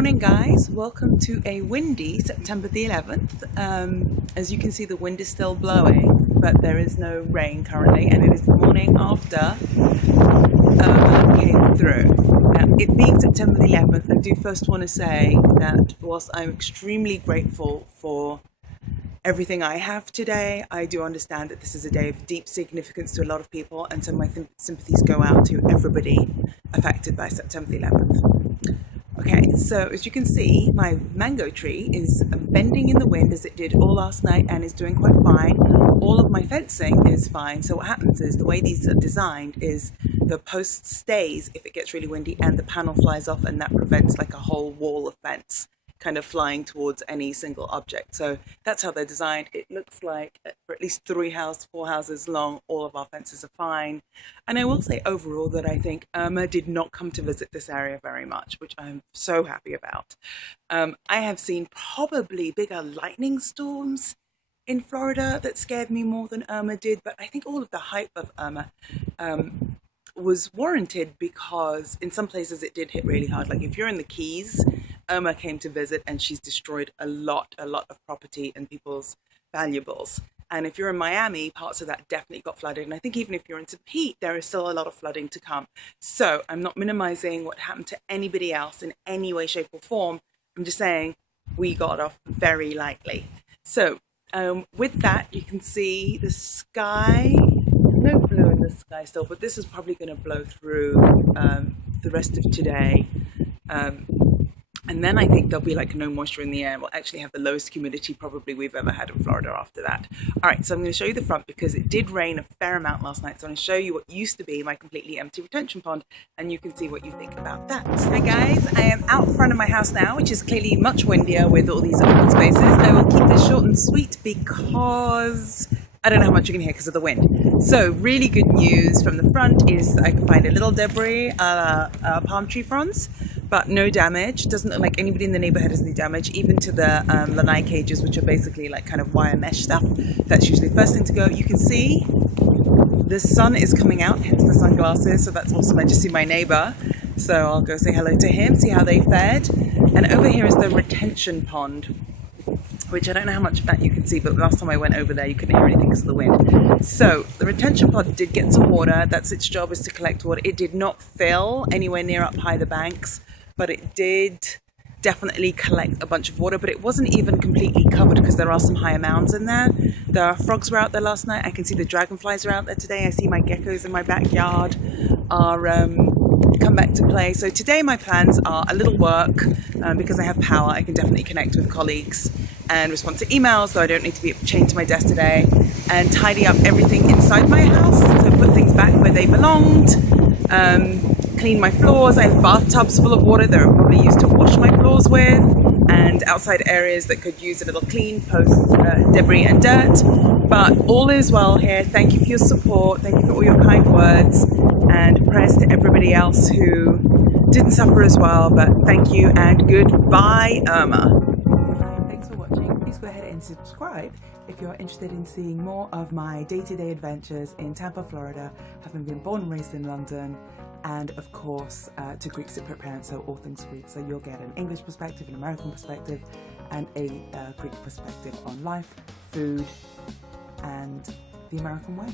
Morning guys, welcome to a windy September the 11th. As you can see, the wind is still blowing, but there is no rain currently, and it is the morning after came through. Now, it being September the 11th, I do first want to say that whilst I'm extremely grateful for everything I have today, I do understand that this is a day of deep significance to a lot of people, and so my sympathies go out to everybody affected by September the 11th. Okay, so as you can see, my mango tree is bending in the wind as it did all last night and is doing quite fine. All of my fencing is fine. So what happens is, the way these are designed is the post stays if it gets really windy and the panel flies off, and that prevents like a whole wall of fence kind of flying towards any single object. So that's how they're designed. It looks like for at least 4 houses long, all of our fences are fine. And I will say overall that I think Irma did not come to visit this area very much, which I'm so happy about. I have seen probably bigger lightning storms in Florida that scared me more than Irma did, but I think all of the hype of Irma was warranted, because in some places it did hit really hard. Like if you're in the Keys, Irma came to visit and she's destroyed a lot of property and people's valuables. And if you're in Miami, parts of that definitely got flooded. And I think even if you're in St. Pete, there is still a lot of flooding to come. So I'm not minimizing what happened to anybody else in any way, shape or form. I'm just saying we got off very lightly. So with that, you can see the sky. No blue in the sky still, but this is probably going to blow through the rest of today. And then I think there'll be like no moisture in the air. We'll actually have the lowest humidity probably we've ever had in Florida after that. All right, so I'm going to show you the front because it did rain a fair amount last night. So I'm going to show you what used to be my completely empty retention pond, and you can see what you think about that. Hi guys, I am out front of my house now, which is clearly much windier with all these open spaces. I will keep this short and sweet because I don't know how much you can hear because of the wind. So really good news from the front is I can find a little debris, palm tree fronds, but no damage. Doesn't look like anybody in the neighborhood has any damage, even to the lanai cages, which are basically like kind of wire mesh stuff. That's usually the first thing to go. You can see the sun is coming out, hence the sunglasses, so that's awesome. I just see my neighbor, so I'll go say hello to him, see how they fared. And over here is the retention pond, which I don't know how much of that you can see, but last time I went over there you couldn't hear anything because of the wind. So the retention pond did get some water. That's its job, is to collect water. It did not fill anywhere near up high the banks, but it did definitely collect a bunch of water, but it wasn't even completely covered because there are some higher mounds in there. The frogs were out there last night. I can see the dragonflies are out there today. I see my geckos in my backyard are come back to play. So today my plans are a little work because I have power. I can definitely connect with colleagues and respond to emails, though I don't need to be chained to my desk today, and tidy up everything inside my house, so put things back where they belonged, clean my floors. I have bathtubs full of water that are probably used to wash my floors with, and outside areas that could use a little clean post debris and dirt. But all is well here. Thank you for your support. Thank you for all your kind words, and prayers to everybody else who didn't suffer as well. But thank you and goodbye, Irma. Thanks for watching. Please go ahead and subscribe if you're interested in seeing more of my day-to-day adventures in Tampa, Florida, having been born and raised in London, and of course to Greek Cypriot parents, so all things Greek. So you'll get an English perspective, an American perspective, and a Greek perspective on life, food, and the American way.